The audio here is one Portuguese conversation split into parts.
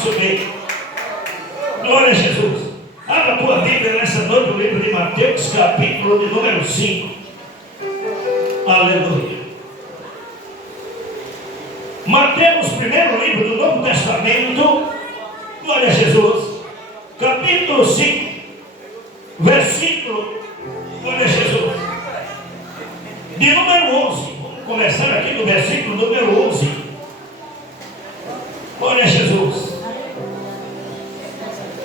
nosso meio. Glória a Jesus. Abra a tua Bíblia nessa noite, o livro de Mateus, capítulo de número 5. Aleluia. Mateus, primeiro livro do Novo Testamento. Glória a Jesus. Capítulo 5, versículo, glória a Jesus, de número 11. Vamos começar aqui no versículo número 11. Glória a Jesus.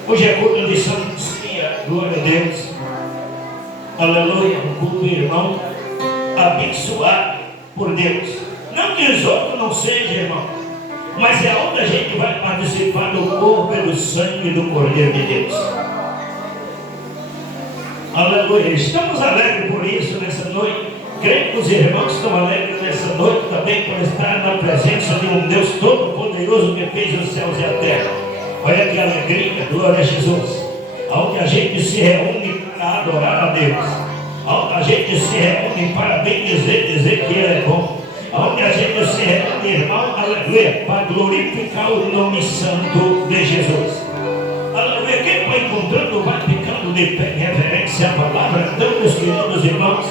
Hoje é culto de Santa Lucia, glória a Deus. Aleluia, um culto, irmão, abençoado por Deus. Não que os outros não sejam, irmão, mas é onde a gente vai participar do corpo e do sangue do Cordeiro de Deus. Aleluia. Estamos alegres por isso nessa noite. Creio que os irmãos estão alegres nessa noite também por estar na presença de um Deus Todo-Poderoso que fez os céus e a terra. Olha que alegria, glória a Jesus. Onde a gente se reúne para adorar a Deus. Onde a gente se reúne para bem dizer que Ele é bom. Onde a gente se reúne, irmão, aleluia, para glorificar o nome santo de Jesus. Aleluia. Quem vai encontrando vai ficando de pé em reverência à palavra. Então, meus queridos irmãos,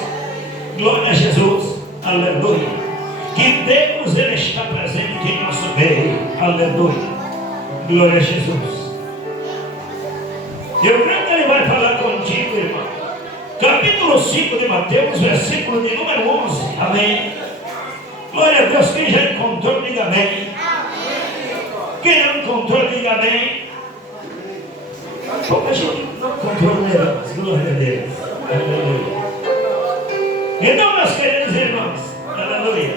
glória a Jesus. Aleluia. Que Deus, Ele está presente em nosso meio. Aleluia. Glória a Jesus. Eu creio que Ele vai falar contigo, irmão. Capítulo 5 de Mateus, versículo de número 11. Amém. Glória a Deus. Quem já encontrou, diga amém. Quem não encontrou, diga amém. Pouca gente não encontrou, né? Glória a Deus. Aleluia. Então, meus queridos irmãos, aleluia.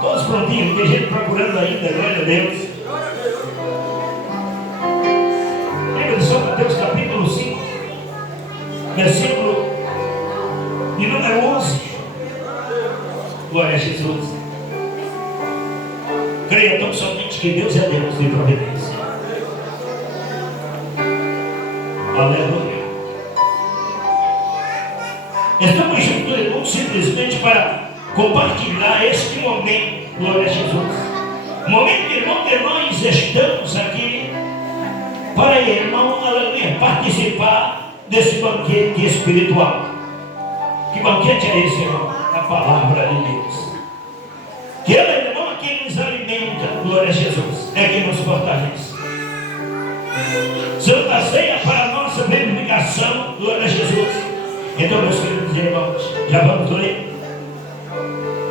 Todos prontinhos, tem gente procurando ainda, glória a Deus. Lembra de São Mateus capítulo 5, versículo de número 11. Glória a Jesus. Creia tão somente que Deus é Deus de providência. Aleluia. Estamos juntos, irmãos, simplesmente para compartilhar este momento. Glória a Jesus. Momento, irmão, que nós estamos aqui para, irmão, aleluia, participar desse banquete espiritual. Que banquete é esse, irmão? A palavra de Deus. Que Ele, irmão, é quem nos alimenta. Glória a Jesus. É quem nos fortalece. Santa Ceia para a nossa verificação. Glória a Jesus. Então, meus queridos irmãos, já vamos ler.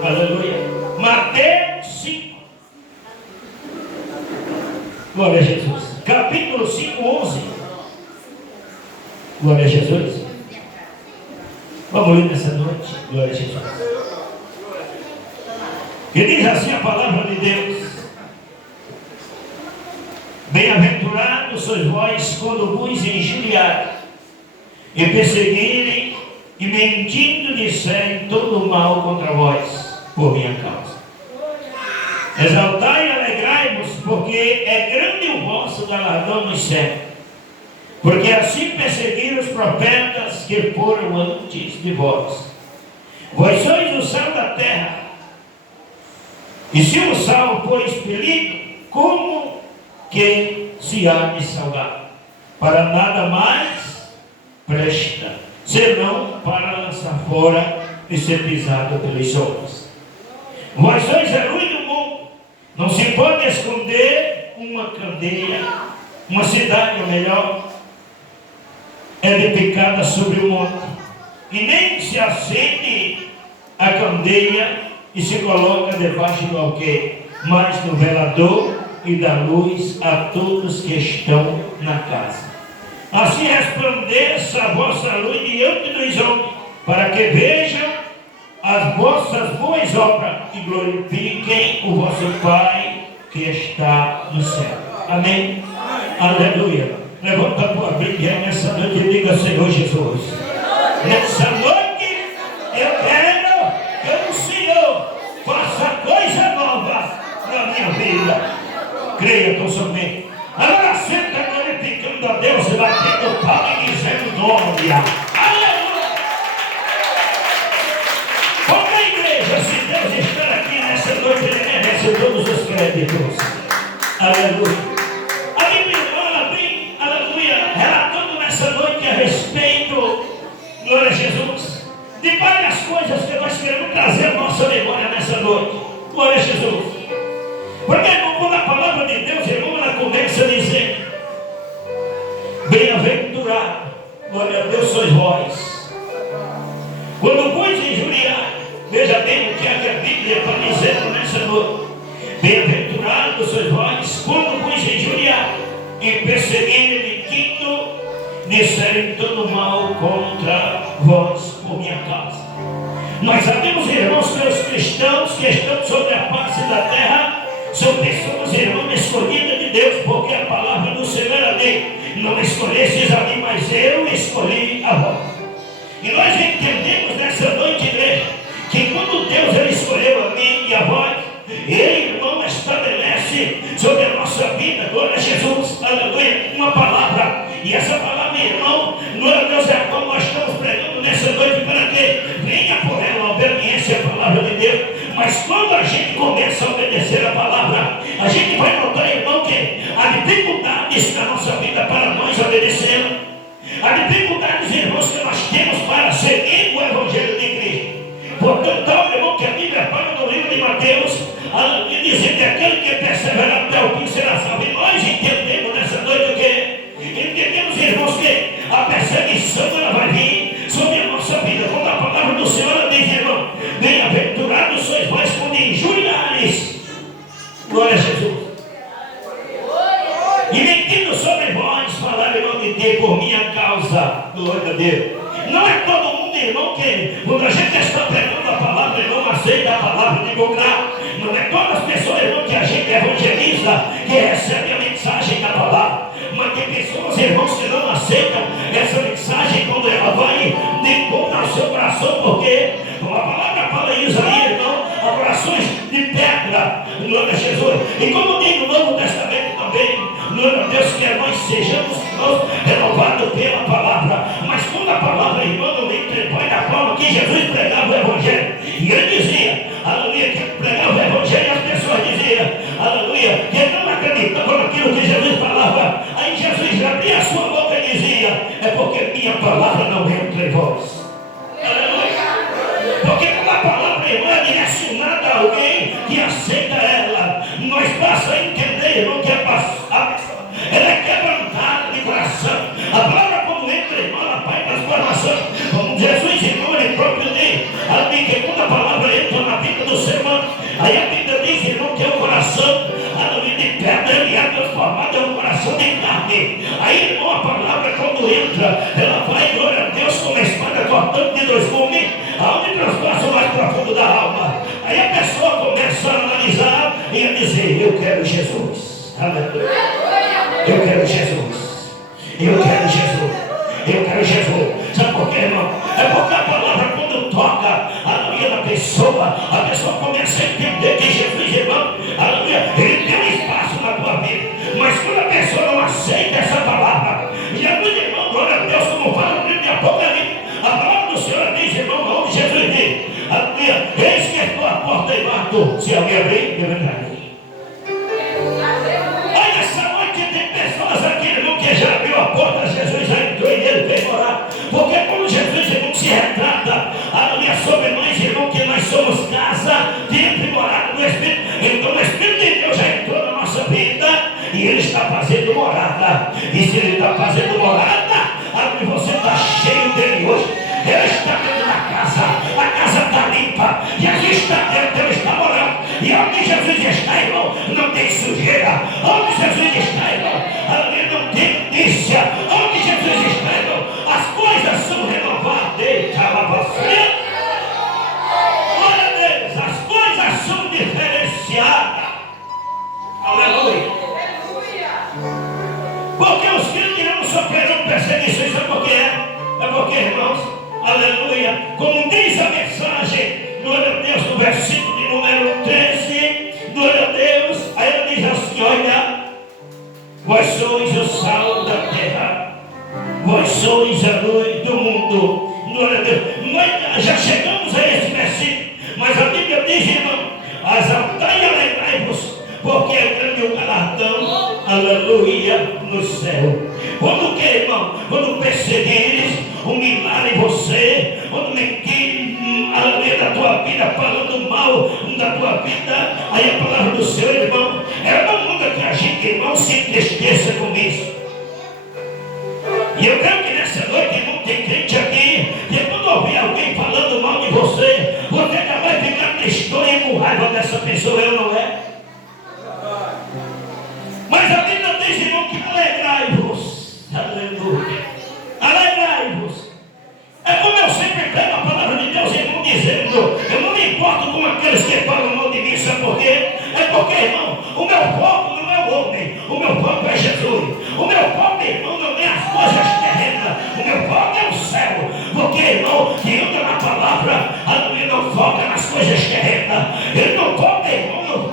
Aleluia. Mateus 5. Glória a Jesus. Capítulo 5, 11. Glória a Jesus. Vamos ler nessa noite. Glória a Jesus. E diz assim a palavra de Deus: bem-aventurados sois vós quando vos injuriarem e perseguirem e mentindo disserem todo mal contra vós por minha causa. Exaltai e alegrai-vos, porque é grande o vosso galardão nos céus. Porque assim perseguiram os profetas que foram antes de vós. Vós sois o sal da terra. E se o sal for expelido, como que se há de salgar? Para nada mais presta, senão para lançar fora e ser pisado pelos homens. Vós sois a luz do mundo. Não se pode esconder uma candeia. Uma cidade, ou melhor, é edificada sobre o monte, e nem se acende a candeia e se coloca debaixo do alqueire, mas no velador, e dá luz a todos que estão na casa. Assim resplandeça a vossa luz diante dos homens, para que vejam as vossas boas obras e glorifiquem o vosso Pai que está no céu. Amém? Aleluia. Levanta a tua Bíblia nessa noite e diga: Senhor Jesus, nessa noite eu quero que o Senhor faça coisa nova na minha vida. Creia tão somente. Agora senta glorificando a Deus e batendo palma e dizendo glória. Aleluia. Como a igreja, se Deus estar aqui nessa noite, Ele merece todos os créditos. Aleluia. Bem-aventurados sois vós, quando vos injuriar e perseguirem, mentindo, disserem todo mal contra vós por minha causa. Nós sabemos, irmãos, que os cristãos que estão sobre a face da terra são pessoas, irmãos, escolhidas de Deus, porque a palavra do Senhor é lei. Não escolhestes a mim, mas eu escolhi a vós. E nós entendemos nessa noite, igreja, que quando Deus ele escolheu a mim e a vós, Ele, irmão, estabelece sobre a nossa vida, glória a Jesus, aleluia, uma palavra. E essa palavra, irmão, glória a Deus, é a qual nós estamos pregando nessa noite para que venha por ela a obediência à palavra de Deus. Mas quando a gente começa a obedecer a palavra, a gente vai notar, irmão, que há dificuldades na nossa vida para nós obedecê-la. Há dificuldades, irmãos, que nós temos para seguir o Evangelho de Cristo. Portanto, irmão, que a Bíblia fala no livro de Mateus, aleluia, dizendo que aquele que persevera até o fim será salvo. E nós entendemos nessa noite o que? Entendemos, irmãos, que a perseguição ela vai vir sobre a nossa vida. Quando a palavra do Senhor diz, irmão, bem-aventurados sois vós quando injuriares. Glória a Jesus. E mentindo sobre vós, falar em nome de Deus por minha causa. Glória a Deus. Não é todo mundo, irmão, que quando a gente está pregando a palavra, irmão, aceita a palavra de lugar. Não é todas as pessoas, irmão, que a gente evangeliza, que recebe a mensagem da palavra. Mas tem pessoas, irmãos, que não aceitam essa mensagem quando ela vai de encontro ao seu coração, porque como a palavra fala em Isaías, irmão, corações de pedra, glória a Jesus. E como diz no Novo Testamento também, glória a Deus, que nós sejamos renovados pela palavra. Mas quando a palavra, irmão, no livro vai da forma que Jesus pregava o Evangelho, e ele dizia, aleluia, que pregava o Evangelho, e as pessoas diziam, aleluia, que não acreditavam naquilo que Jesus falava. Aí Jesus abria a sua boca e dizia, é porque minha palavra não entra em vós. Aleluia. Porque quando a palavra, irmão, é direcionada a alguém que aceita ela, nós passamos a entender, irmão, que ela é quebrantada de coração. A palavra quando entra, irmão, ela vai para as transformação. Como Jesus, irmão, ele próprio diz, que quando a palavra entra na vida do ser humano, aí a Bíblia diz, irmão, que é o coração, aleluia, de pedra, ele é transformado em um coração de carne. Aí, irmão, a palavra quando entra, ela vai, glória a Deus, como a espada cortando de dois gumes, aonde transpassa o mais profundo da alma. Aí a pessoa começa a analisar e a dizer, eu quero Jesus. Aleluia. Eu quero Jesus. Eu quero Jesus. Eu quero Jesus. Sabe por quê, irmão? É porque a palavra quando toca, aleluia, na pessoa, a pessoa começa a entender que Jesus, irmão, aleluia, ele tem um espaço na tua vida. Mas quando a pessoa não aceita essa palavra, Jesus, irmão, glória a Deus, como fala no livro de Apocalipse, a palavra do Senhor diz, irmão, onde Jesus diz, aleluia, eis que estou à porta e bato. Se alguém abrir, eu entrarei. Olha, essa noite tem pessoas aqui, irmão, que já abriu a porta, Jesus já entrou e ele veio morar. Porque quando Jesus, irmão, se retrata, aleluia, sobre nós, irmão, que nós somos casa, dentro e morada do Espírito. Então o Espírito de Deus já entrou na nossa vida e ele está fazendo morada. E se ele está fazendo morada, aleluia, você está cheio dele hoje. Ele está dentro da casa, a casa está limpa, Jesus está dentro, ele está morando. E onde Jesus está, irmão, não tem sujeira. Onde Jesus está, irmão, aleluia, não tem notícia. Onde Jesus está, irmão, as coisas são renovadas. Eita, você. Glória a Deus, as coisas são diferenciadas. Aleluia. Porque os crentes não sofrerão perseguições, sabe por quê? É porque, irmãos, aleluia, como diz a mensagem, glória a Deus, no versículo de número 13, glória a Deus, aí ela diz assim, olha, vós sois o sal da terra, vós sois a luz do mundo, glória a Deus. Nós já chegamos a esse versículo, mas a Bíblia diz, irmão, exaltai e alegrai-vos, porque é grande o galardão, aleluia, no céu. Quando que, irmão? Quando perseguires, humilharem você, quando mentirem, aleluia, da tua vida, falando mal da tua vida, aí a palavra do Senhor, irmão, ela não manda que a gente, irmão, se entristeça com isso. E eu creio que nessa noite, irmão, tem crente aqui, que quando ouvir alguém falando mal de você, você já vai ficar tristonho e com raiva dessa pessoa, eu não é? coisas terrenas. Ele não foca, irmão,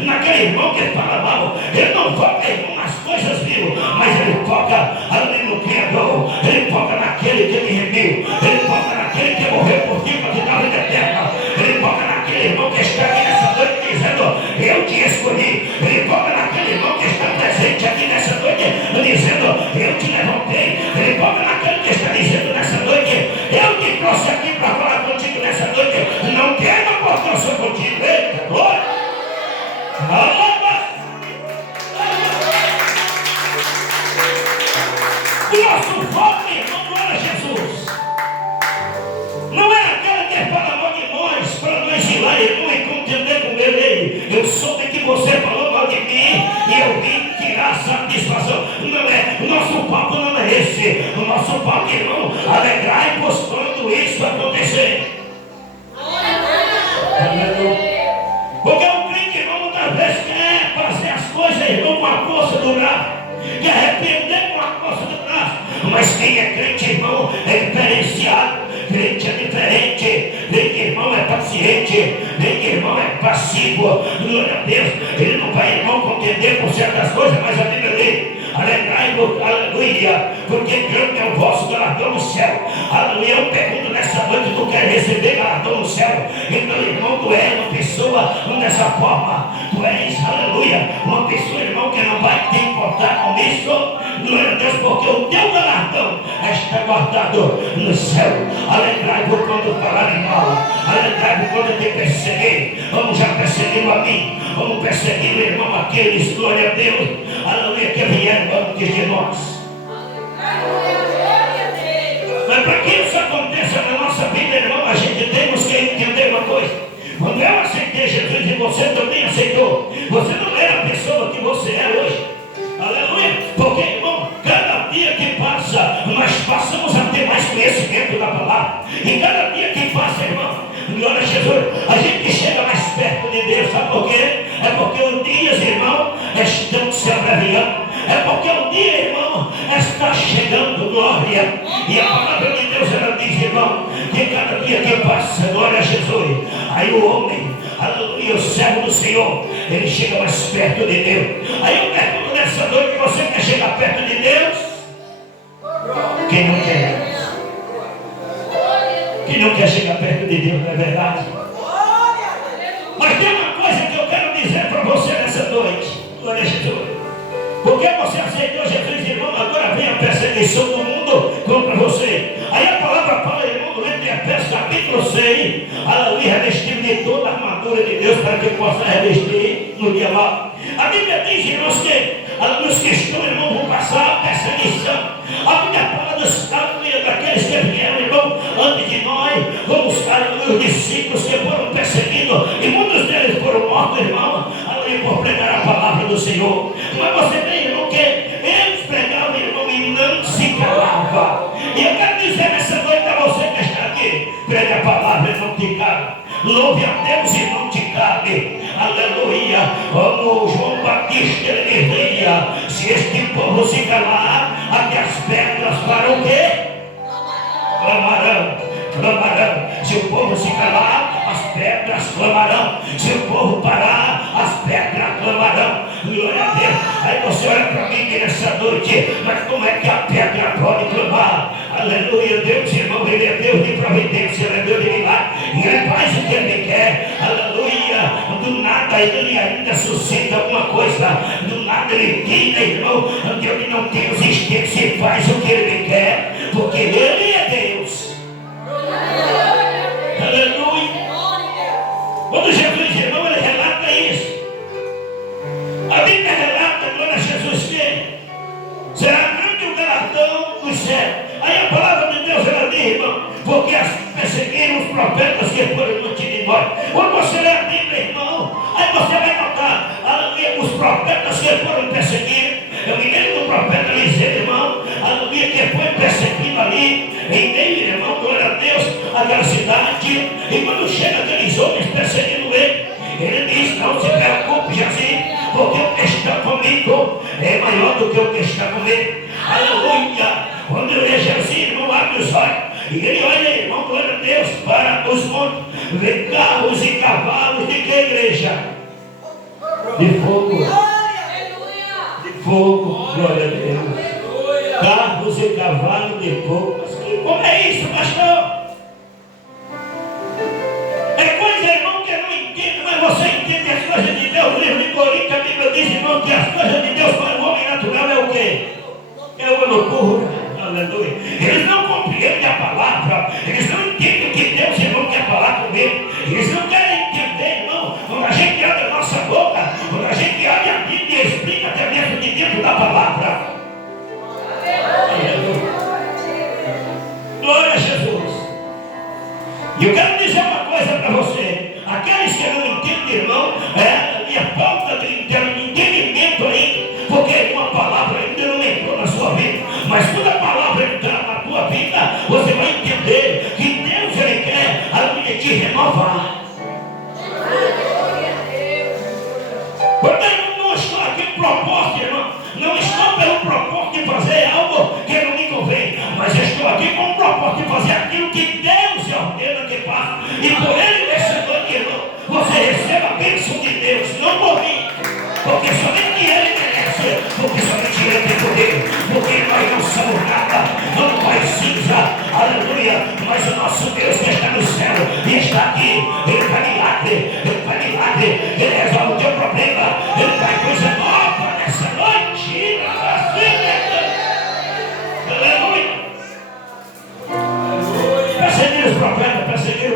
naquele irmão que fala mal. Ele não foca, irmão, nas coisas mil, mas ele foca ali no Criador. Ele foca naquele que me remiu. Ele foca naquele que morreu por ti para te dar vida eterna. Ele foca naquele irmão que está aqui nessa noite dizendo: eu te escolhi. Ele foca naquele irmão que está presente aqui nessa noite dizendo: eu te levantei. Ele foca naquele que está dizendo nessa noite: eu te trouxe aqui para falar contigo nessa noite. Não tema, porque eu sou contigo. Eita, glória! O nosso foco, irmão, não era Jesus. Não é aquele que fala mal de nós para nós ir lá, irmão, e contender com ele. Eu soube que você falou mal de mim e eu vim tirar satisfação. Não é, o nosso foco não é esse. O nosso foco, irmão, alegrai-vos quando isso acontecer. Porque o crente, irmão, muitas vezes quer fazer as coisas, irmão, com a força do braço, quer arrepender com a força do braço. Mas quem é crente, irmão, é diferenciado. Crente é diferente. Crente, irmão, é paciente. Crente, irmão, é passivo. Glória a Deus. Ele não vai, irmão, contender por certas coisas, mas a Bíblia diz: alegrai-vos, aleluia, porque grande é o vosso galardão no céu. Aleluia. Eu pergunto nessa noite: tu quer receber galardão no céu? Então, irmão, tu és uma pessoa dessa forma. Tu és, aleluia, uma pessoa, irmão, que não vai te importar com isso. Glória a Deus, porque o teu galardão está guardado no céu. Alegrai-vos quando falarem mal. Alegrai-vos quando te perseguirem. Vamos já perseguir a mim. Vamos perseguir, irmão, aqueles, glória a Deus, aleluia, que vieram antes de nós. Mas para que isso aconteça na nossa vida, irmão, a gente temos que entender uma coisa. Quando eu aceitei Jesus e você também aceitou, você não era a pessoa que você é hoje. Aleluia. Porque, irmão, cada dia que passa, nós passamos a ter mais conhecimento da palavra. E cada dia que passa, irmão, glória a Jesus, a gente chega mais perto de Deus. Sabe por quê? É porque os dias, irmão, estão se abreviando. É porque o dia, irmão, está chegando, glória. E a palavra de Deus, ela diz, irmão, que cada dia que passa, glória a Jesus, aí o homem, aleluia, o servo do Senhor, ele chega mais perto de Deus. Aí eu pergunto nessa noite: você quer chegar perto de Deus? Quem não quer? Quem não quer chegar perto de Deus, não é verdade? Mas tem uma coisa que eu quero dizer para você nessa noite, glória a Jesus. Porque você aceitou Jesus, irmão, agora vem a perseguição do mundo contra você. Aí a palavra fala, irmão, no livro de Efésios, capítulo 6, aleluia, revestido de toda a armadura de Deus para que possa revestir no dia mal. A Bíblia diz, irmãos, que os cristãos, irmão, vão passar a perseguição. A Bíblia fala dos, aleluia, daqueles que vieram, irmão, antes de nós, como os discípulos que foram perseguidos, e muitos deles foram mortos, irmão, aleluia, por pregar a palavra do Senhor. Mas você vê, irmão, que eles pregavam, irmão, e não se calavam. E eu quero dizer nessa noite a você que está aqui: pregue a palavra e não te cale. Louve a Deus e não te cale. Aleluia. Como João Batista, ele dizia: se este povo se calar, até as pedras farão o quê? Clamarão. Clamarão. Se o povo se calar, as pedras clamarão. Se o povo parar, as pedras clamarão. Glória a Deus. Aí você olha para mim aqui nessa noite: mas como é que a pedra pode clamar? Aleluia. Deus, irmão, ele é Deus de providência, ele é Deus de milagre, e ele faz o que ele quer. Aleluia. Do nada ele ainda suscita alguma coisa. Do nada ele tira, irmão, onde ele não tem os instintos e faz o que ele quer, porque ele é Deus. Aleluia. Quando Jesus, irmão, ele relata isso, a Bíblia relata, glória a Jesus, que será grande o galardão do céu. Aí a palavra de Deus, ela diz, irmão, porque assim perseguiram os profetas que foram antes de nós. Quando você lê a Bíblia, irmão, aí você vai notar, aleluia, os profetas que foram perseguidos. Eu me lembro do profeta Eliseu, irmão, aleluia, que foi perseguido ali, em meio, irmão, glória a Deus, aquela cidade. E quando chega aqueles homens perseguindo ele diz: não se preocupe, Jazi, porque o que está comigo é maior do que o que está comigo. Aleluia. Quando eu vejo Jazi, irmão, abre os olhos, e ele olha, irmão, glória a Deus, para os montes, vê cá os carros e cavalos de que igreja? De fogo. De fogo, glória a Deus. Carros e cavalos de fogo. Mas como é isso, pastor? É coisa, irmão, que eu não entendo, mas você entende as coisas de Deus. O livro de Coríntios, a Bíblia diz, irmão, que as coisas de Deus para o homem natural é o quê? É uma loucura. Aleluia. Eles não compreendem a palavra. Eles não entendem o que Deus, irmão, quer falar comigo. Eles não querem entender, irmão. Quando a gente abre a nossa boca, quando a gente abre a Bíblia e explica até mesmo de dentro da palavra. Aleluia. Glória a Jesus. E eu quero dizer uma coisa para você. Aqueles que não entendem, irmão, e a falta de entendimento aí, porque uma palavra ainda não entrou na sua vida. Mas quando a palavra entrar na tua vida, você vai entender que Deus, Ele quer te renovar. Porque eu não estou aqui com propósito, irmão. Não estou pelo propósito de fazer algo que não me convém. Mas estou aqui com o propósito de fazer aquilo que Deus ordena que faça. E por Ele nessa noite, irmão, você receba a bênção de Deus, não por mim. Porque somente Ele merece. Porque somente Ele tem poder. Porque nós não somos nada. Não faz cinza. Aleluia. Mas o nosso Deus que está no céu e está aqui. Ele faz milagre. Ele faz milagre. Ele resolve o teu problema. Ele faz coisa nova nessa noite. Aleluia. Perseguiram o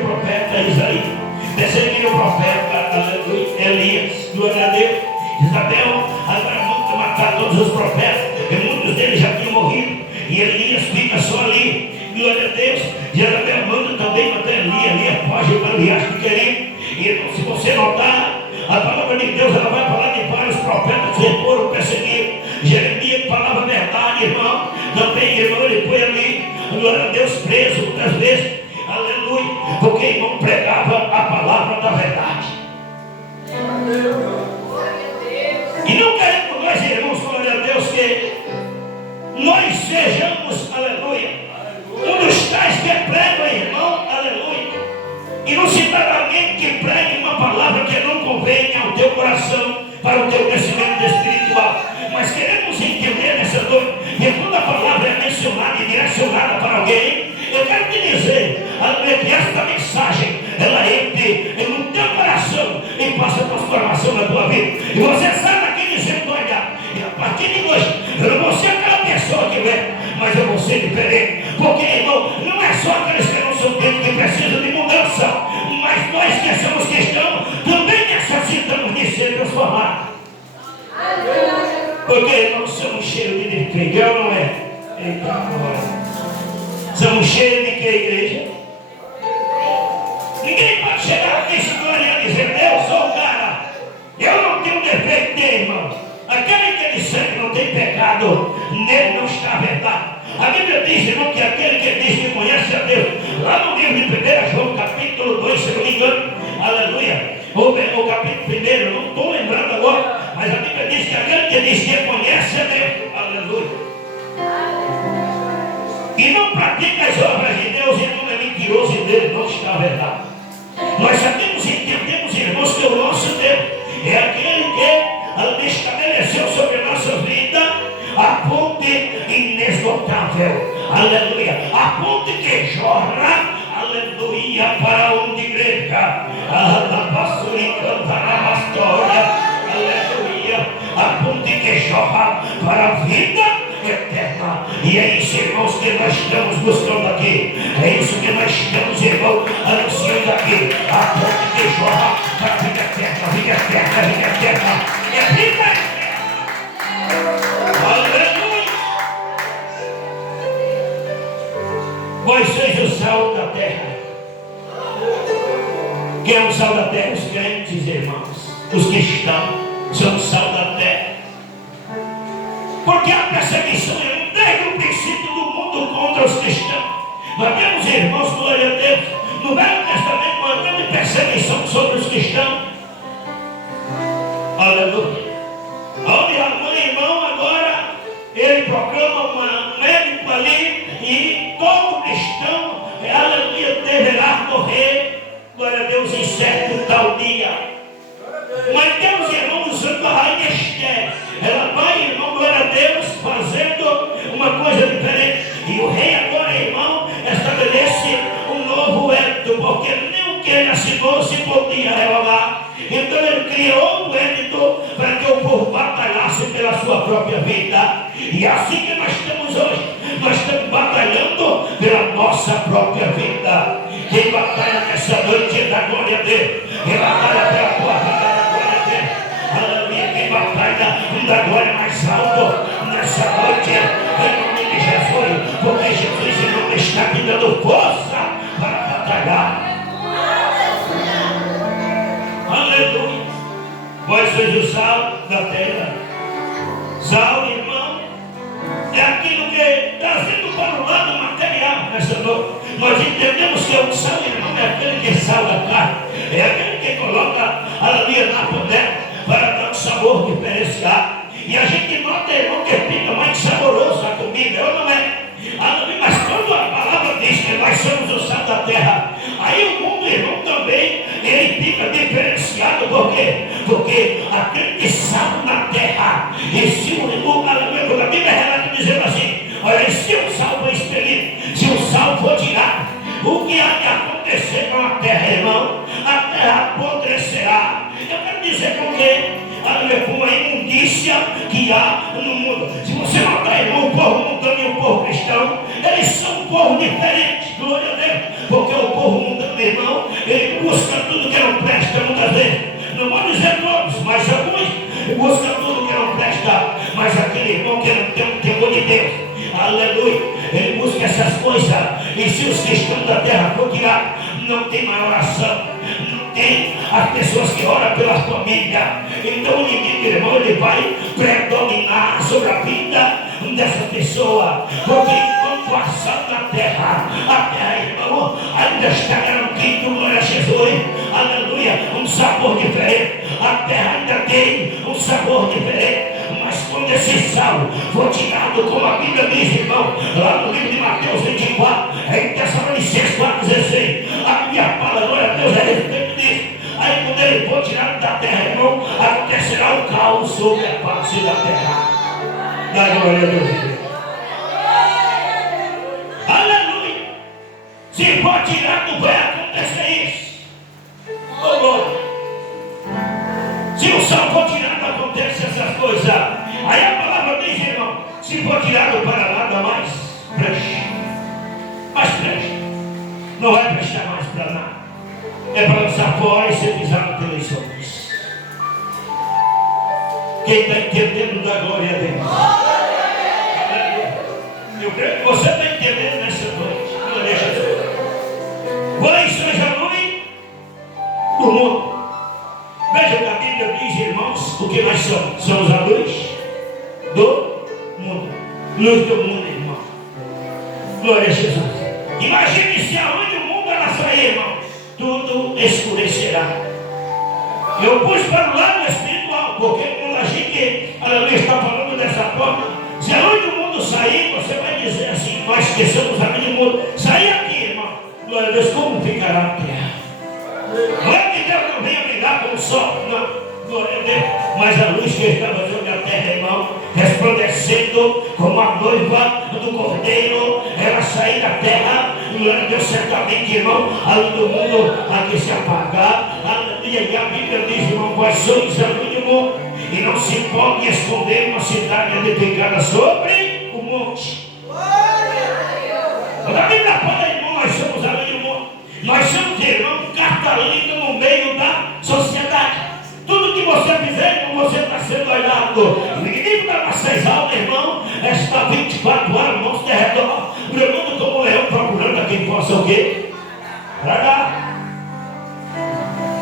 profeta Isaías. Perseguiram o profeta, aleluia, Elias. Glória a Deus. Isabel, agora vamos matar todos os profetas, e muitos deles já tinham morrido, e Elias fica só ali. Glória a Deus. E Isabel manda também matar Elias. Elias foge para o riacho de Querim. E se você notar, a palavra de Deus, ela vai falar de vários profetas que foram perseguidos. Jeremias falava a verdade, irmão. Também, irmão, ele foi ali, glória a Deus, preso muitas vezes. Aleluia. Porque, irmão, pregava a palavra da verdade. E não queremos nós, irmãos, glória a Deus, que nós sejamos, aleluia, um dos tais que pregam, irmão, aleluia, inusitadamente que pregue uma palavra que não convém ao teu coração, para o teu crescimento espiritual. Mas queremos entender nessa noite que quando a palavra é mencionada e direcionada para alguém, eu quero te dizer, aleluia, que esta mensagem, ela entre no teu coração e faça transformação na tua vida. E você sai daqui dizendo, olha, a partir de hoje, eu não vou ser aquela pessoa que vem, mas eu vou ser diferente. Porque, irmão, não é só aqueles que não são crentes que precisam de mudança, mas nós que somos cristãos também necessitamos de ser transformados. Porque, irmão, somos cheios de defeito, eu não é? Eita, agora. Somos cheios de que, igreja? Ninguém pode chegar aqui e dizer, eu sou o cara, eu não tenho defeito dele, irmão. Aquele que disser que não tem pecado, nele não está a verdade. A Bíblia diz, irmão, que aquele que diz que conhece a Deus, lá no livro de 1 João, capítulo 2, se não me engano, aleluia, o capítulo 1, eu não estou lembrando agora, mas a Bíblia diz que aquele que diz que conhece a Deus, aleluia, e não pratica as obras de Deus, irmão, é mentiroso e nele não está a verdade. Nós sabemos e entendemos, irmãos, que o nosso Deus é aquele que estabeleceu sobre a nossa vida a ponte inesgotável, aleluia, a ponte que jorra, aleluia, para onde igreja, aleluia, a ponte que jorra para a vida eterna. E é isso, irmãos, que nós estamos buscando aqui. É isso que nós estamos, irmão, anunciando aqui. A ponte que jorra para a vida eterna, vida eterna, vida eterna. É vida eterna. Aleluia. Vós sois o sal da terra. Quem é o sal da terra? Os crentes, irmãos. Os que estão são o sal da terra. Porque a perseguição é desde o princípio do mundo contra os cristãos. Nós temos, irmãos, glória a Deus, no Velho Testamento, uma grande perseguição sobre os cristãos. Aleluia. Onde o irmão agora, ele proclama um médico ali, e todo cristão, aleluia, deverá morrer, glória a Deus, em certo tal dia. Mas Deus, irmão, usando a rainha Esther, ela vai, irmão, glória a Deus, fazendo uma coisa diferente. E o rei agora, irmão, estabelece um novo édito, porque nem o que ele assinou se podia revogar. Então ele criou um édito para que o povo batalhasse pela sua própria vida. E assim que nós estamos hoje, nós estamos batalhando pela nossa própria vida. Quem batalha nessa noite é da glória a Deus. Quem batalha pela tua vida é da glória a Deus. Aleluia. Quem batalha da glória mais alto nessa noite, em nome de Jesus, porque Jesus não está te dando força para batalhar. Aleluia. Vós sois o sal da terra. Sal, irmão, é aquilo que está vindo para o lado material nessa noite. Nós entendemos que o sal, irmão, é aquele que salga a carne, é aquele que coloca a aleluia na panela para dar um sabor diferenciado. E a gente nota, irmão, que fica mais saboroso a comida, ou não é? Aleluia. Mas quando a palavra diz que nós somos o sal da terra, aí o mundo, irmão, também ele fica diferenciado. Por quê? Porque aquele que sal na terra, e se o aleluia, quando a Bíblia relata dizendo assim, olha, se o sal for expelido, se o sal for tirado, o que há de acontecer com a terra, irmão? A terra apodrecerá. Eu quero dizer com que com uma imundícia que há no mundo. Se você notar, irmão, o povo mundano e o povo cristão, eles são um povo diferente, glória a Deus, porque o povo mundano, irmão, ele busca tudo que não presta muitas vezes. Não vou dizer todos, mas alguns buscam tudo que não presta. Mas aquele irmão que não tem um temor de Deus, aleluia, ele busca essas coisas. E se os cristãos da terra for tirar, não tem mais oração, não tem as pessoas que oram pela família. Então o inimigo, irmão, ele vai predominar sobre a vida dessa pessoa. Porque enquanto a sal da terra, a terra, irmão, ainda está garantindo, glória a Jesus, aleluia, um sabor diferente. A terra ainda tem um sabor diferente. Mas quando esse sal for tirado, como a Bíblia diz, irmão, lá no livro de Mateus 24, em Tessalonicenses 4,16, a minha palavra, glória a Deus, é a respeito disso. Aí quando ele for tirado da terra, irmão, acontecerá o caos sobre a face da terra. Da glória a Deus. Aleluia. Se for tirado, vai acontecer isso. Oh, glória. Se o sal for tirado, acontece essas coisas. Aí a palavra diz, irmão, se for tirado para nada mais, preste. Mas preste. Não vai prestar mais para nada. É para lançar fora e ser pisado pelas ondas. Quem está entendendo da glória a Deus? Eu creio que você está entendendo nessa noite. Glória a Jesus. Vós sois a luz do mundo. Veja que a Bíblia diz, irmãos, o que nós somos. Somos a luz do mundo. Luz do mundo, irmão. Glória a Jesus. Imagine se aonde o mundo ela sair, irmão, tudo escurecerá. Eu pus para o lado espiritual, porque quando a gente, aleluia, está falando dessa forma, se aonde o mundo sair, você vai dizer assim, nós que somos a luz do mundo, sair aqui, irmão, glória a Deus, como ficará a terra? Não é que Deus não venha brigar com o sol, não. Glória a Deus. Mas a luz que estava sobre a terra, irmão, resplandecendo como a noiva do cordeiro, ela sair da terra. Glória a Deus, certamente, irmão, a luz do mundo há que se apagar. Aleluia. E a Bíblia diz, irmão, vós sois a luz do mundo, e não se pode esconder uma cidade edificada sobre o monte. Quando a Bíblia fala, irmão, nós somos a luz do mundo. Nós somos, irmão, cartolina no meio da sociedade. Tudo que você fizer, irmão, você está sendo olhado. O inimigo das nossas almas, irmão, está 24 horas, irmão, se redor, bramando como um leão, procurando a quem possa o quê? Tragar.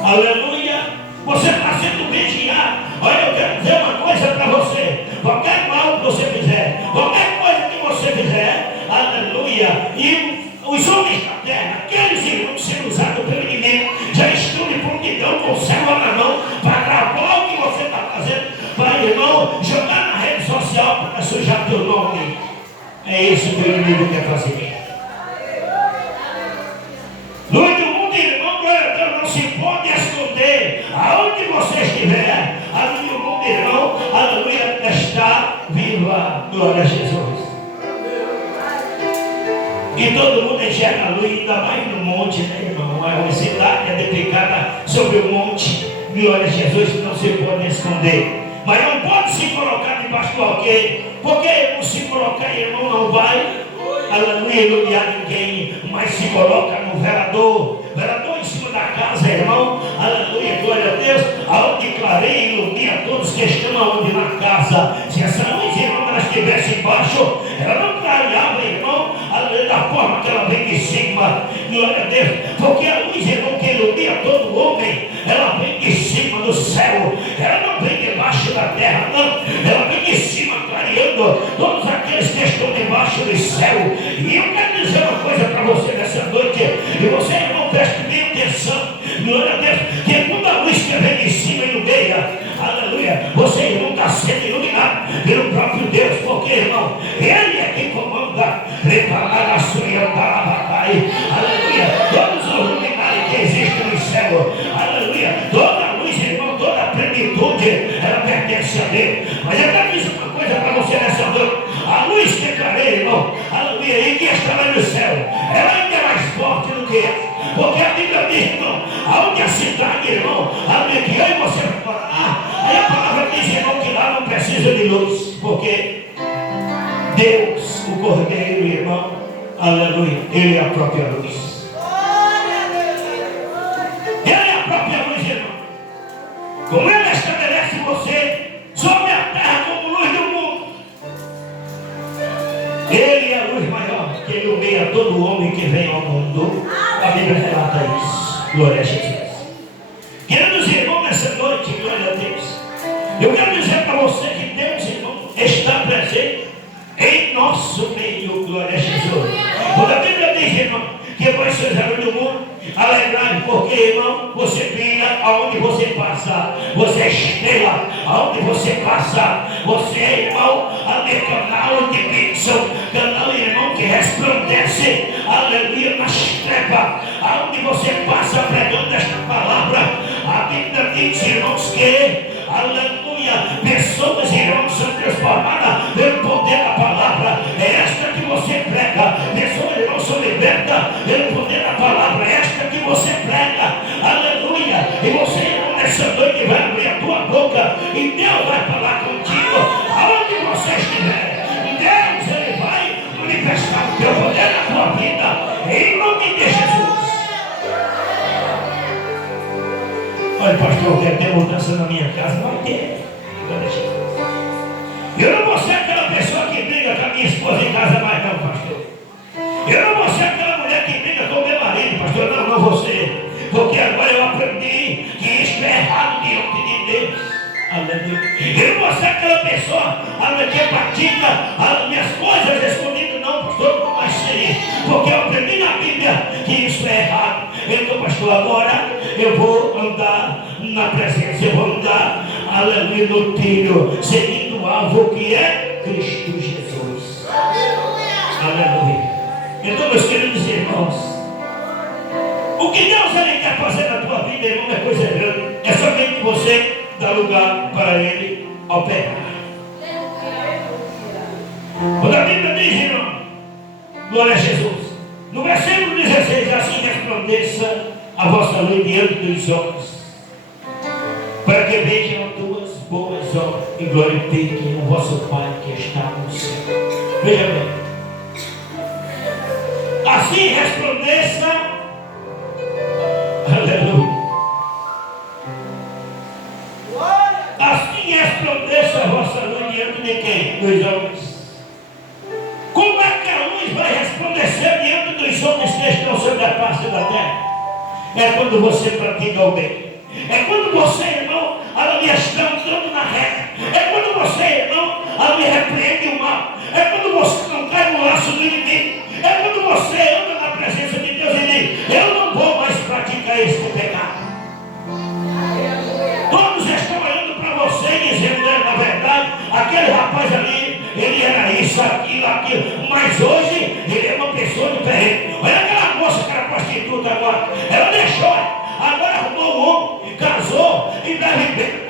Aleluia. Você está sendo vigiado. Olha, eu quero dizer uma coisa para você. Qualquer mal que você fizer, qualquer coisa que você fizer, aleluia, e os homens da terra, aqueles irmãos sendo usados pelo inimigo, já estão de prontidão com o celular na mão para gravar o que você está fazendo, para, irmão, jogar na rede social para sujar teu nome. É isso que o inimigo quer fazer. Luz do mundo, irmão, glória a Deus, não se pode esconder Glória a Jesus. E todo mundo enxerga a luz, ainda mais no monte, né, irmão? A cidade é edificada sobre o monte. Glória a Jesus, não se pode esconder. Mas não pode se colocar debaixo do alqueire, porque não se colocar, irmão, não vai, aleluia, iluminar ninguém, mas se coloca no velador em cima da casa, irmão, aleluia, glória a Deus, aonde clareia e ilumina todos que estão aonde na casa. Se essa luz, irmão, ela estivesse embaixo, ela não clareava, irmão, aleluia, da forma que ela vem de cima, glória a Deus, porque a luz, irmão, que ilumina todo homem, ela vem de cima do céu, ela não vem debaixo da terra, não, ela vem de cima clareando todos aqueles que estão debaixo do céu. E eu quero dizer uma coisa para você nessa noite, e você, irmão, preste bem atenção, glória a Deus, que quando a luz que vem de cima ilumeia, aleluia, você, irmão, está sendo iluminado pelo próprio Deus, porque, irmão, Ele é quem comanda, preparar a sua e andar a batalha, aleluia, todos os luminares que existem no céu, aleluia, toda a luz, irmão, toda a plenitude, ela pertence a Deus. Mas eu quero dizer uma coisa para você nessa noite, a luz que clareia, irmão, aleluia, e que está lá no céu, ela ainda é mais forte do que essa. Porque a Bíblia diz, irmão, aonde a cidade, irmão, aleluia, que eu e você vamos morar, aí a palavra diz, irmão, que lá não precisa de luz, porque Deus, o Cordeiro, irmão, aleluia, Ele é a própria luz. Ele é a própria luz, irmão. Como Ele estabelece você sobre a terra como luz do mundo, Ele é a luz maior que ilumina todo homem que vem ao mundo. A Bíblia relata isso. Glória a Jesus. Queridos irmãos, nessa noite, glória a Deus, eu quero dizer para você que Deus, irmão, está presente em nosso meio. Glória a Jesus. Quando a Bíblia diz, irmão, que vós sois a luz do mundo, alegrai, porque, irmão, você brilha aonde você passa, você é estrela aonde você passa, você é, irmão, canal de bênção, canal, irmão, que resplandece, aleluia, nas trevas, aonde você passa pregando esta palavra. A Bíblia diz, irmãos, que, aleluia, pessoas, irmãos, são transformadas pelo poder da palavra. É esta que você prega. Pessoas, irmãos, são libertas pelo poder da palavra. É esta que você prega, aleluia. E você, irmão, nessa noite vai abrir a tua boca e Deus vai falar contigo aonde você estiver. Deus, Ele vai manifestar o teu poder na tua vida em nome de Jesus. Olha, pastor, quer ter mudança na minha casa? Vai ter. Eu não vou ser aquela pessoa que briga com a minha esposa em casa mais, não, pastor. Eu não vou ser aquela mulher que briga com o meu marido, pastor. Não, não vou ser. Porque agora eu aprendi que isso é errado diante de Deus. Aleluia. Eu não vou ser aquela pessoa que pratica as minhas coisas escondidas, não, pastor. Não vai ser isso. Porque eu aprendi na Bíblia que isso é errado. Então, pastor, agora eu vou andar na presença, eu vou andar, aleluia, no tiro, seguindo o alvo que é Cristo Jesus. Aleluia. Então, meus queridos irmãos, o que Deus Ele quer fazer na tua vida, irmão, é coisa grande. É somente você dar lugar para Ele operar. Quando a Bíblia diz, irmão, glória a Jesus, no versículo 16, assim resplandeça a vossa luz diante dos homens, para que vejam tuas boas obras e glorifiquem o vosso Pai que está no céu. Veja bem, assim resplandeça, aleluia, assim resplandeça a vossa luz diante de quem? Dos homens. Como é que a luz vai resplandecer diante dos homens que estão sobre a face da terra? É quando você pratica o bem. É quando você, irmão, aleluia, está andando na reta. É quando você, irmão, aleluia, repreende o mal. É quando você não cai no laço do inimigo. É quando você anda na presença de Deus e diz, eu não vou mais praticar este pecado. Todos estão olhando para você e dizendo, na verdade, aquele rapaz ali, ele era isso, aquilo, mas hoje ele é uma pessoa diferente. Olha aquela moça que era prostituta agora, ela deixou, agora arrumou um homem, casou e deve bem.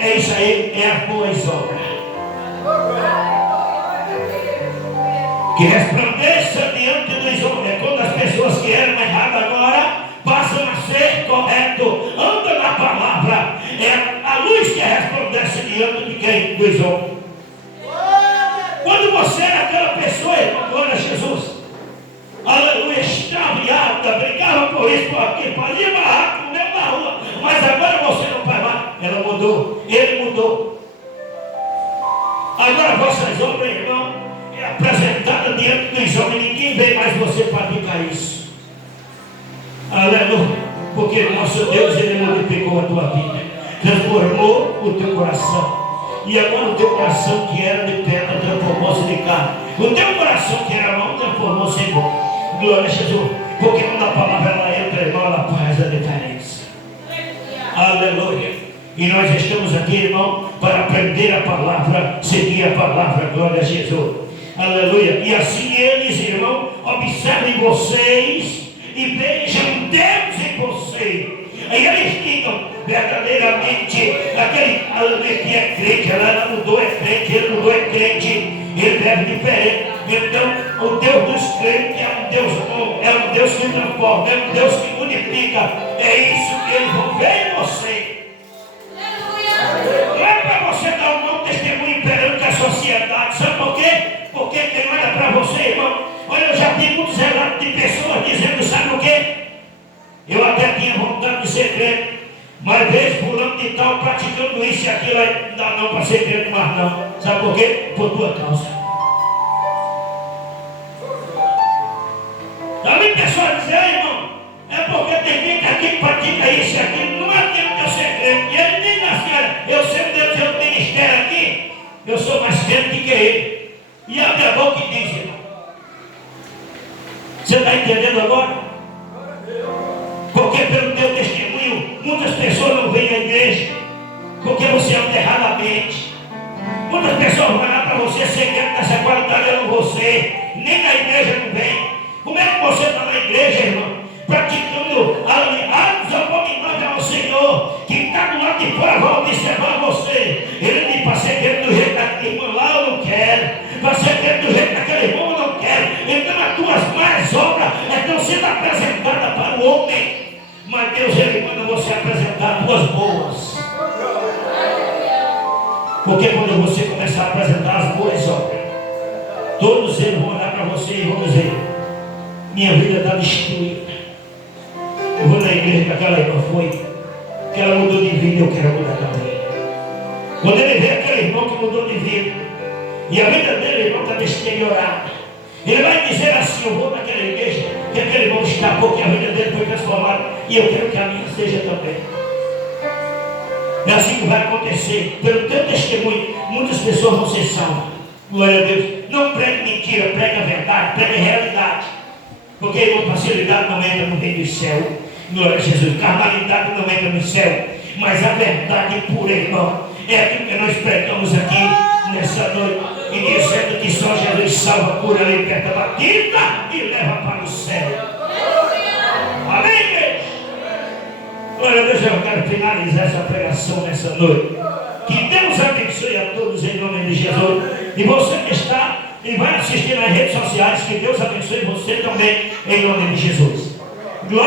É isso aí, é a boa obra. Que resplandeça diante dos homens. É quando as pessoas que eram erradas agora passam a ser correto. Anda na palavra. É a luz que resplandece diante de quem? Dos homens. Quando você era aquela pessoa, irmão, glória a Jesus, aleluia, extraviada, brigava por isso, por aquilo, fazia barraco no meio da rua, mas agora você não faz mais. Ela mudou, ele mudou. Agora vossas obras, irmão, é apresentada diante dos homens, ninguém vê mais você praticar isso. Aleluia, porque o nosso Deus, ele modificou a tua vida, transformou o teu coração. E agora o teu coração que era de pedra transformou-se de carne. O teu coração que era mão transformou-se em bom. Glória a Jesus. Porque quando a palavra ela entra, irmão, ela faz a diferença. Aleluia. E nós estamos aqui, irmão, para aprender a palavra, seguir a palavra. Glória a Jesus. Aleluia. E assim eles, irmão, observem vocês e vejam Deus em vocês. Aí eles digam verdadeiramente, aquele que é crente, ela mudou, é crente, ele mudou, é crente, ele deve diferente. Então, o Deus dos crentes é um Deus bom, é um Deus que transforma, é um Deus que modifica. É isso que eles vão ver em você. Não é para você dar um bom testemunho perante a sociedade, sabe por quê? Porque quem olha para você, irmão, olha, eu já vi muitos relatos de pessoas dizendo, sabe o quê? Eu até tinha vontade de ser crente, mas vejo fulano de tal praticando isso e aquilo, aí não dá não para ser crente mais não. Sabe por quê? Por tua causa. Também pessoas dizem, irmão, é porque tem gente aqui que pratica isso e aquilo, não adianta eu ser crente. E ele nem nasceu, eu sei Deus, eu tenho ministério aqui, eu sou mais crente que ele. E abre a boca e diz, irmão. Você está entendendo agora? Porque pelo teu testemunho, muitas pessoas não vêm à igreja, porque você anda erradamente. Muitas pessoas vão lá para você, seguindo essa qualidade em você, nem na igreja não vem. Como é que você está na igreja, irmão? Praticando atos abomináveis ao Senhor, que está do lado de fora, vai observar você. Ele diz, para ser crente do jeito daquele irmão lá, eu não quero. Para ser crente do jeito daquele irmão, eu não quero. Então as tuas más obras estão sendo apresentadas para o homem. Mas Deus, ele manda você apresentar as tuas boas. Porque quando você começar a apresentar as boas obras, todos eles vão olhar para você e vão dizer, minha vida está destruída. Eu vou na igreja que aquela irmã foi, que ela mudou de vida, eu quero mudar também. Quando ele vê aquele irmão que mudou de vida, e a vida dele, irmão, está deteriorada, ele vai dizer assim, eu vou naquela igreja que aquele irmão está, porque a vida dele foi transformada, e eu quero que a minha seja também. É assim que vai acontecer. Pelo teu testemunho, muitas pessoas vão ser salvas. Glória a Deus. Não pregue mentira, pregue a verdade, pregue a realidade. Porque, irmão, facilidade não entra no reino do céu. Glória a Jesus. Carnalidade não entra no céu. Mas a verdade pura, irmão, é aquilo que nós pregamos aqui nessa noite. E dizendo que só Jesus salva, cura, liberta, batida e leva para o céu. Amém, igreja? Glória a Deus, eu quero finalizar essa pregação nessa noite. Que Deus abençoe a todos em nome de Jesus. E você que está e vai assistir nas redes sociais, que Deus abençoe você também em nome de Jesus.